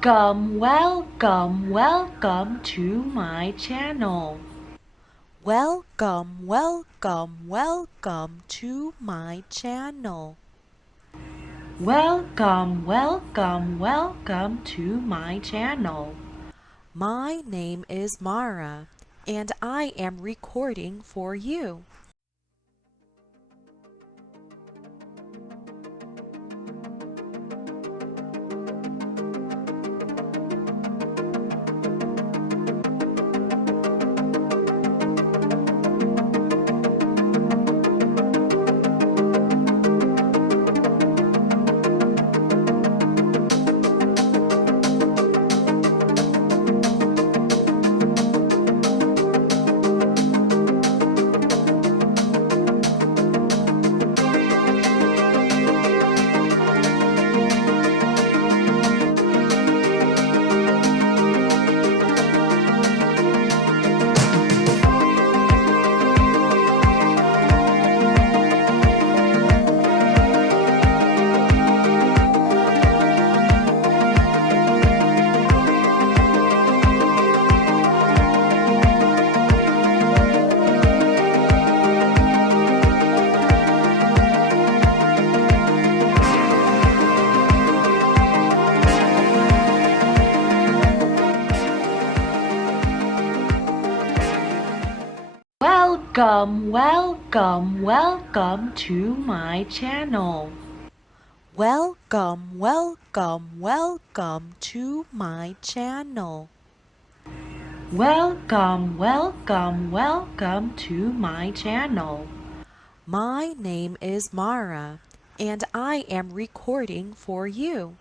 Welcome, welcome, welcome to my channel. Welcome, welcome, welcome to my channel. Welcome, welcome, welcome to my channel. My name is Mara, and I am recording for you. Welcome, welcome, welcome to my channel. Welcome, welcome, welcome to my channel. Welcome, welcome, welcome to my channel. My name is Mara, and I am recording for you.